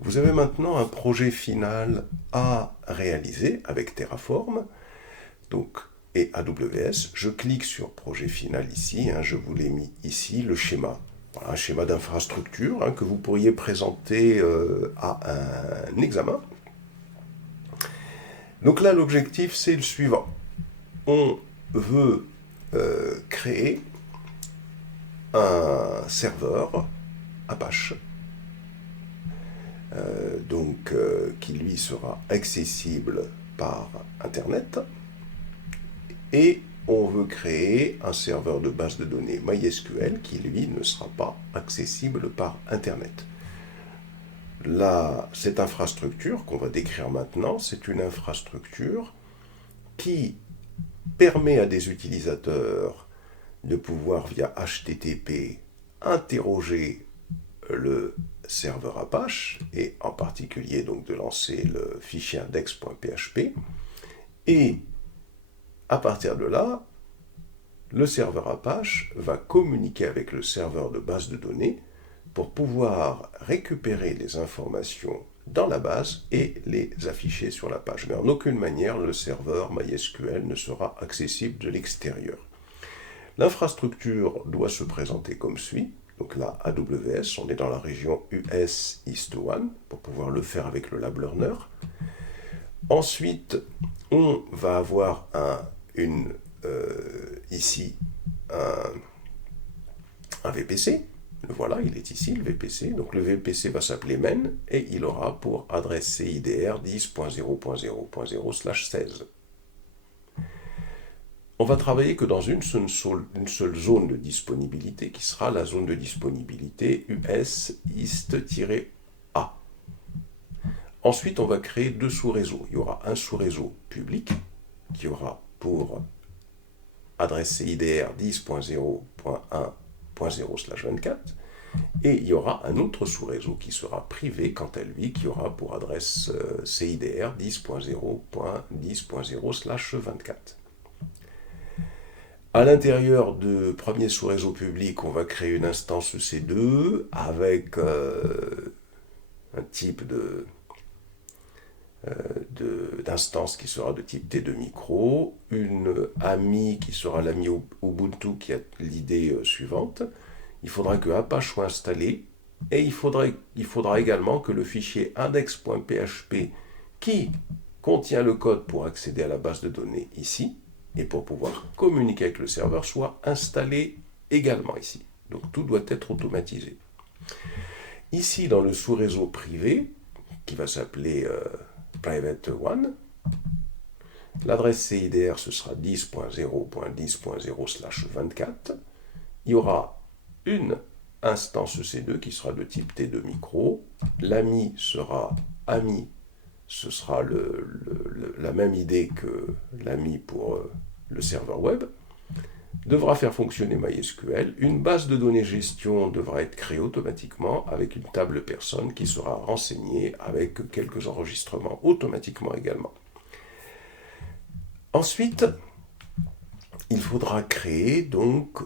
Vous avez maintenant un projet final à réaliser avec Terraform donc, et AWS. Je clique sur projet final ici, je vous l'ai mis ici, le schéma. Voilà, un schéma d'infrastructure que vous pourriez présenter à un examen. Donc là, l'objectif, c'est le suivant. On veut créer un serveur Apache qui lui sera accessible par Internet, et on veut créer un serveur de base de données MySQL qui lui ne sera pas accessible par Internet. Là, cette infrastructure qu'on va décrire maintenant, c'est une infrastructure qui permet à des utilisateurs de pouvoir via HTTP interroger le serveur Apache et en particulier donc de lancer le fichier index.php, et à partir de là, le serveur Apache va communiquer avec le serveur de base de données pour pouvoir récupérer les informations dans la base et les afficher sur la page. Mais en aucune manière, le serveur MySQL ne sera accessible de l'extérieur. L'infrastructure doit se présenter comme suit. Donc là, AWS, on est dans la région US East 1 pour pouvoir le faire avec le Lab Learner. Ensuite, on va avoir ici un VPC. Voilà, il est ici, le VPC. Donc le VPC va s'appeler main et il aura pour adresse CIDR 10.0.0.0/16. On va travailler que dans une seule zone de disponibilité qui sera la zone de disponibilité US East-A. Ensuite, on va créer deux sous-réseaux. Il y aura un sous-réseau public qui aura pour adresse CIDR 10.0.1.0/24, et il y aura un autre sous-réseau qui sera privé quant à lui, qui aura pour adresse CIDR 10.0.10.0/24. À l'intérieur du premier sous-réseau public, on va créer une instance EC2 avec un type d'instance qui sera de type T2 micro, une AMI qui sera l'AMI Ubuntu qui a l'idée suivante. Il faudra que Apache soit installé et il faudra également que le fichier index.php qui contient le code pour accéder à la base de données ici et pour pouvoir communiquer avec le serveur soit installé également ici. Donc tout doit être automatisé. Ici, dans le sous-réseau privé, qui va s'appeler Private One, l'adresse CIDR, ce sera 10.0.10.0/24. Il y aura une instance EC2 qui sera de type T2 micro. L'AMI sera AMI, ce sera la même idée que l'AMI pour le serveur web. Devra faire fonctionner MySQL. Une base de données gestion devra être créée automatiquement avec une table personne qui sera renseignée avec quelques enregistrements automatiquement également. Ensuite, il faudra créer donc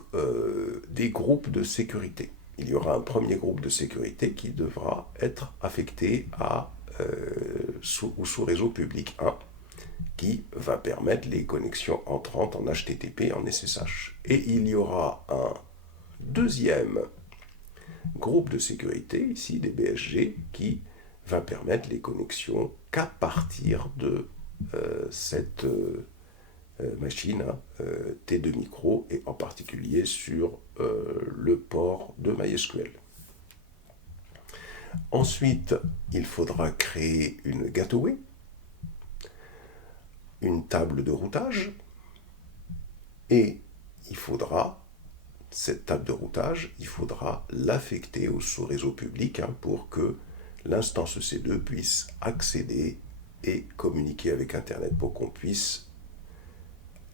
des groupes de sécurité. Il y aura un premier groupe de sécurité qui devra être affecté au sous-réseau public 1, qui va permettre les connexions entrantes en HTTP et en SSH. Et il y aura un deuxième groupe de sécurité, ici des BSG, qui va permettre les connexions qu'à partir de cette machine T2 micro et en particulier sur le port de MySQL. Ensuite, il faudra créer une gateway, une table de routage, et cette table de routage, il faudra l'affecter au sous-réseau public pour que l'instance EC2 puisse accéder et communiquer avec Internet pour qu'on puisse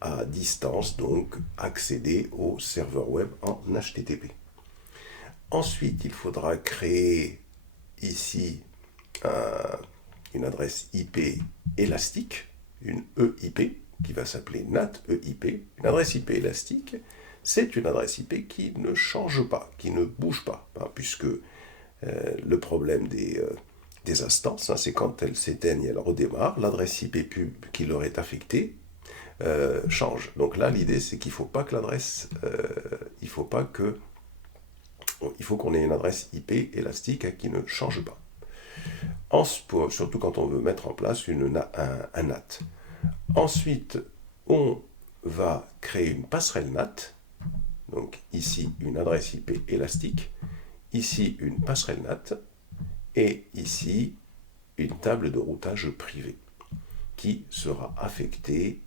à distance donc accéder au serveur web en HTTP. Ensuite, il faudra créer ici une adresse IP élastique, une EIP qui va s'appeler NAT EIP. Une adresse IP élastique, c'est une adresse IP qui ne change pas, qui ne bouge pas, puisque le problème des des instances, hein, c'est quand elles s'éteignent et elles redémarrent, l'adresse IP pub qui leur est affectée change. Donc là, l'idée, c'est qu'il ne faut pas que l'adresse, il faut pas que, il faut qu'on ait une adresse IP élastique, hein, qui ne change pas. Surtout quand on veut mettre en place un NAT. Ensuite, on va créer une passerelle NAT. Donc ici, une adresse IP élastique. Ici, une passerelle NAT. Et ici, une table de routage privée qui sera affectée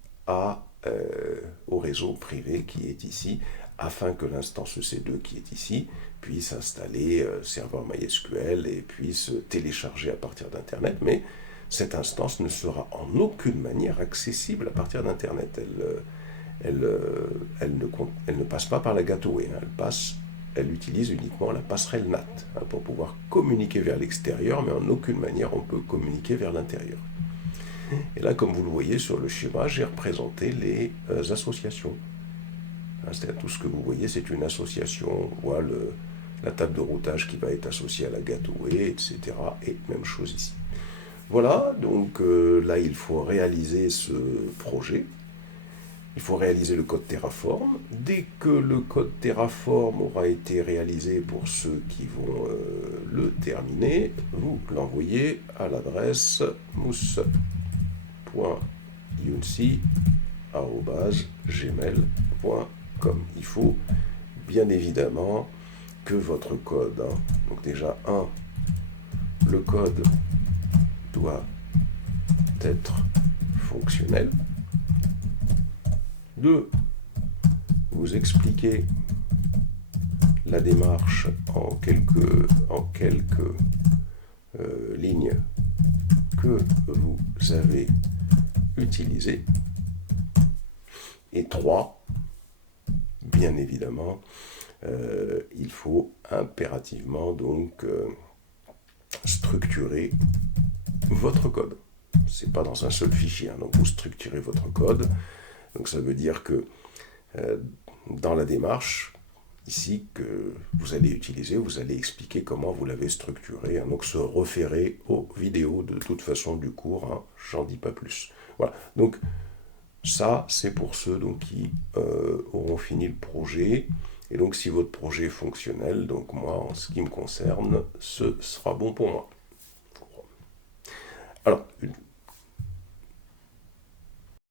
au réseau privé qui est ici, afin que l'instance EC2 qui est ici puisse installer serveur MySQL et puisse télécharger à partir d'Internet, mais cette instance ne sera en aucune manière accessible à partir d'Internet. Elle ne passe pas par la gateway, hein, elle utilise uniquement la passerelle NAT, hein, pour pouvoir communiquer vers l'extérieur, mais en aucune manière on peut communiquer vers l'intérieur. Et là, comme vous le voyez sur le schéma, j'ai représenté les associations. C'est-à-dire tout ce que vous voyez, c'est une association. On voit la table de routage qui va être associée à la gateway, etc. Et même chose ici. Voilà, donc là, il faut réaliser ce projet. Il faut réaliser le code Terraform. Dès que le code Terraform aura été réalisé pour ceux qui vont le terminer, vous l'envoyez à l'adresse mousse.younsi@gmail.com. Il faut bien évidemment que votre code, hein, donc déjà le code doit être fonctionnel. 2, vous expliquez la démarche en quelques lignes que vous avez utilisées. Et 3, bien évidemment, il faut impérativement donc structurer votre code. C'est pas dans un seul fichier, hein, donc vous structurez votre code. Donc ça veut dire que dans la démarche ici que vous allez utiliser, vous allez expliquer comment vous l'avez structuré, hein, donc se référer aux vidéos de toute façon du cours, hein, j'en dis pas plus. Voilà, donc ça c'est pour ceux donc, qui auront fini le projet, et donc si votre projet est fonctionnel, donc moi en ce qui me concerne, ce sera bon pour moi. Alors,